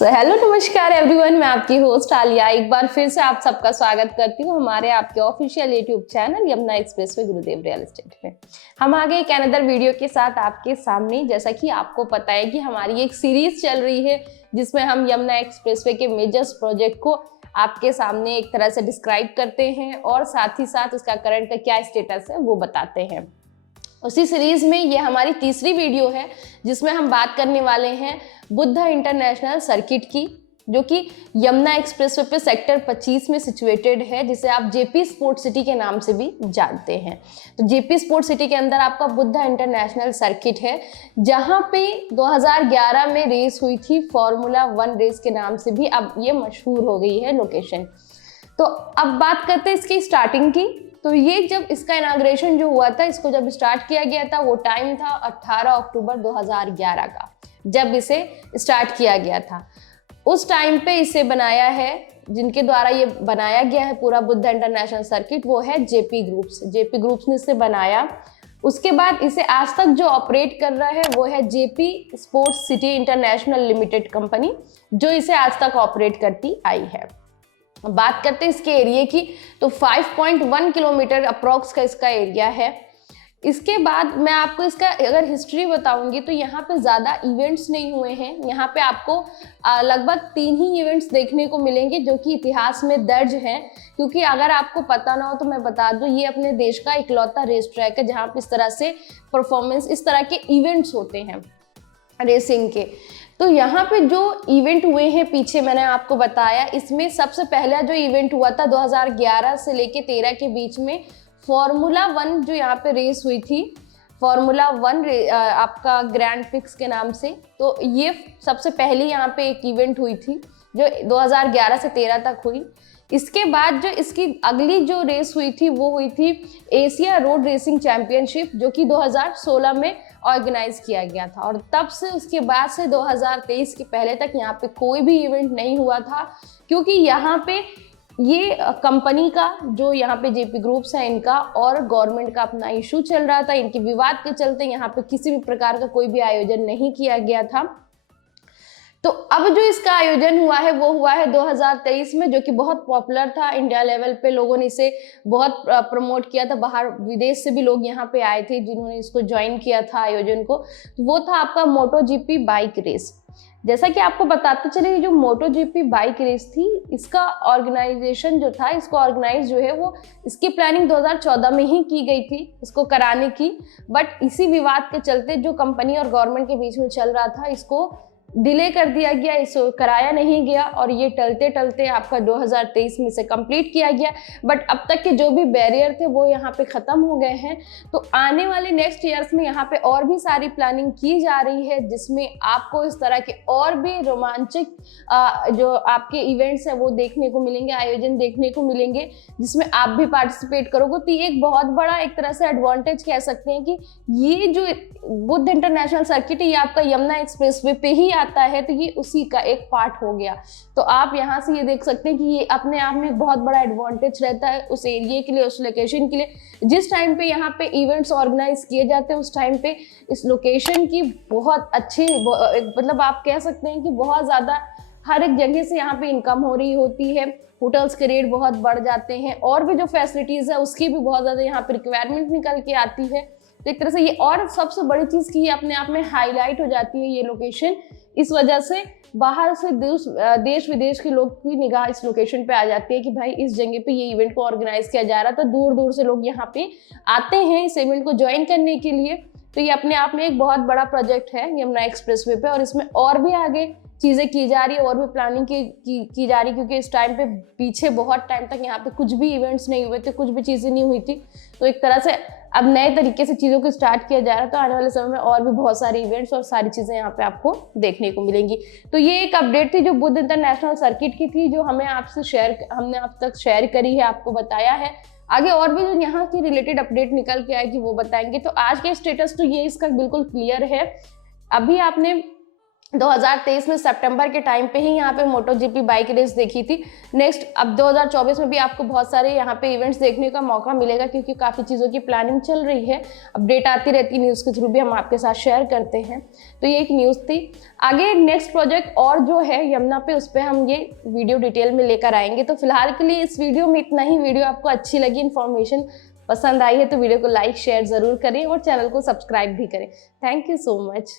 Hello नमस्कार everyone, मैं आपकी होस्ट आलिया एक बार फिर से आप सबका स्वागत करती हूँ हमारे आपके official YouTube channel Yamuna express way गुरुदेव रियल एस्टेट में। हम आ गए एक अनदर वीडियो के साथ आपके सामने। जैसा कि आपको पता है कि हमारी एक सीरीज चल रही है जिसमें हम यमुना एक्सप्रेस वे के मेजर्स प्रोजेक्ट को आपके सामने एक तरह से डिस्क्राइब करते हैं और साथ ही साथ उसका करंट का क्या स्टेटस है वो बताते हैं। उसी सीरीज में ये हमारी तीसरी वीडियो है जिसमें हम बात करने वाले हैं बुद्धा इंटरनेशनल सर्किट की, जो कि यमुना एक्सप्रेसवे पे सेक्टर 25 में सिचुएटेड है, जिसे आप जेपी स्पोर्ट सिटी के नाम से भी जानते हैं। तो जेपी स्पोर्ट सिटी के अंदर आपका बुद्धा इंटरनेशनल सर्किट है, जहां पे 2011 में रेस हुई थी फॉर्मूला 1 रेस के नाम से भी अब ये मशहूर हो गई है लोकेशन। तो अब बात करते हैं इसकी स्टार्टिंग की। तो ये जब इसका इनाग्रेशन जो हुआ था, इसको जब स्टार्ट किया गया था, वो टाइम था 18 अक्टूबर 2011 का, जब इसे स्टार्ट किया गया था। उस टाइम पे इसे बनाया है, जिनके द्वारा ये बनाया गया है पूरा बुद्धा इंटरनेशनल सर्किट, वो है जेपी ग्रुप्स। जेपी ग्रुप्स ने इसे बनाया। उसके बाद इसे आज तक जो ऑपरेट कर रहा है वो है JP sports city international limited company, जो इसे आज तक ऑपरेट करती आई है। बात करते हैं इसके एरिया की, तो 5.1 किलोमीटर अप्रॉक्स का इसका एरिया है। इसके बाद मैं आपको इसका अगर हिस्ट्री बताऊंगी तो यहाँ पे ज़्यादा इवेंट्स नहीं हुए हैं। यहाँ पे आपको लगभग 3 ही इवेंट्स देखने को मिलेंगे जो कि इतिहास में दर्ज हैं। क्योंकि अगर आपको पता ना हो तो मैं बता दूं, ये अपने देश का इकलौता रेस ट्रैक है जहाँ पे इस तरह से परफॉर्मेंस, इस तरह के इवेंट्स होते हैं रेसिंग के। तो यहाँ पे जो इवेंट हुए हैं पीछे मैंने आपको बताया, इसमें सबसे पहला जो इवेंट हुआ था 2011 से लेके 13 के बीच में फॉर्मूला 1 जो यहाँ पे रेस हुई थी, फॉर्मूला 1 आपका ग्रैंड पिक्स के नाम से। तो ये सबसे पहली यहाँ पे एक इवेंट हुई थी जो 2011 से 13 तक हुई। इसके बाद जो इसकी अगली जो रेस हुई थी वो हुई थी एशिया रोड रेसिंग चैंपियनशिप, जो कि 2016 में ऑर्गेनाइज किया गया था। और तब से उसके बाद से 2023 के पहले तक यहाँ पे कोई भी इवेंट नहीं हुआ था, क्योंकि यहाँ पे ये कंपनी का जो यहाँ पे जेपी ग्रुप्स है इनका और गवर्नमेंट का अपना इशू चल रहा था। इनके विवाद के चलते यहाँ पे किसी भी प्रकार का कोई भी आयोजन नहीं किया गया था। तो अब जो इसका आयोजन हुआ है वो हुआ है 2023 में, जो कि बहुत पॉपुलर था। इंडिया लेवल पे लोगों ने इसे बहुत प्रमोट किया था, बाहर विदेश से भी लोग यहाँ पे आए थे जिन्होंने इसको ज्वाइन किया था आयोजन को। तो वो था आपका मोटो जीपी बाइक रेस। जैसा कि आपको बताते चले, जो मोटो जीपी बाइक रेस थी, इसका ऑर्गेनाइजेशन जो था, इसको ऑर्गेनाइज जो है वो इसकी प्लानिंग 2014 में ही की गई थी इसको कराने की। बट इसी विवाद के चलते जो कंपनी और गवर्नमेंट के बीच में चल रहा था, इसको डिले कर दिया गया, इसको कराया नहीं गया और ये टलते टलते आपका 2023 में से कंप्लीट किया गया। बट अब तक के जो भी बैरियर थे वो यहाँ पे ख़त्म हो गए हैं। तो आने वाले नेक्स्ट ईयर्स में यहाँ पे और भी सारी प्लानिंग की जा रही है, जिसमें आपको इस तरह के और भी रोमांचक जो आपके इवेंट्स हैं वो देखने को मिलेंगे, आयोजन देखने को मिलेंगे, जिसमें आप भी पार्टिसिपेट करोगे। तो ये एक बहुत बड़ा एक तरह से एडवांटेज कह सकते हैं कि ये जो बुद्ध इंटरनेशनल सर्किट है ये आपका यमुना एक्सप्रेसवे पे ही आता है, तो ये उसी का एक पार्ट हो गया। तो आप यहाँ से ये देख सकते हैं कि ये अपने आप में एक बहुत बड़ा एडवांटेज रहता है उस एरिया के लिए, उस लोकेशन के लिए। जिस टाइम पे यहाँ पे इवेंट्स ऑर्गेनाइज किए जाते हैं उस टाइम पे इस लोकेशन की बहुत अच्छी, मतलब आप कह सकते हैं कि बहुत ज़्यादा हर एक जगह से यहाँ पे इनकम हो रही होती है। होटल्स के रेट बहुत बढ़ जाते हैं और भी जो फैसिलिटीज़ है उसकी भी बहुत ज़्यादा यहाँ पे रिक्वायरमेंट निकल के आती है। तो एक तरह से ये और सबसे बड़ी चीज़ की ये अपने आप में हाईलाइट हो जाती है ये लोकेशन। इस वजह से बाहर से देश विदेश के लोग की निगाह इस लोकेशन पे आ जाती है कि भाई इस जगह पे ये इवेंट को ऑर्गेनाइज किया जा रहा था। दूर दूर से लोग यहाँ पे आते हैं इस इवेंट को ज्वाइन करने के लिए। तो ये अपने आप में एक बहुत बड़ा प्रोजेक्ट है यमुना एक्सप्रेसवे पे, और इसमें और भी आगे चीज़ें की जा रही है और भी प्लानिंग की जा रही है, क्योंकि इस टाइम पे पीछे बहुत टाइम तक यहाँ पे कुछ भी इवेंट्स नहीं हुए थे, कुछ भी चीज़ें नहीं हुई थी। तो एक तरह से अब नए तरीके से चीज़ों को स्टार्ट किया जा रहा है। तो आने वाले समय में और भी बहुत सारे इवेंट्स और सारी चीज़ें यहाँ पे आपको देखने को मिलेंगी। तो ये एक अपडेट थी जो बुद्ध इंटरनेशनल सर्किट की थी, जो हमने आप तक शेयर करी है, आपको बताया है। आगे और भी जो यहाँ की रिलेटेड अपडेट निकल के आएगी वो बताएंगे। तो आज के स्टेटस तो ये इसका बिल्कुल क्लियर है। अभी आपने 2023 में सितंबर के टाइम पे ही यहाँ पे मोटो जीपी बाइक रेस देखी थी। नेक्स्ट अब 2024 में भी आपको बहुत सारे यहाँ पे इवेंट्स देखने का मौका मिलेगा, क्योंकि काफ़ी चीज़ों की प्लानिंग चल रही है। अपडेट आती रहती है, न्यूज़ के थ्रू भी हम आपके साथ शेयर करते हैं। तो ये एक न्यूज़ थी। आगे नेक्स्ट प्रोजेक्ट और जो है यमुना पे, उस पर हम ये वीडियो डिटेल में लेकर आएंगे। तो फिलहाल के लिए इस वीडियो में इतना ही। वीडियो आपको अच्छी लगी, इन्फॉर्मेशन पसंद आई है तो वीडियो को लाइक शेयर ज़रूर करें और चैनल को सब्सक्राइब भी करें। Thank you so much.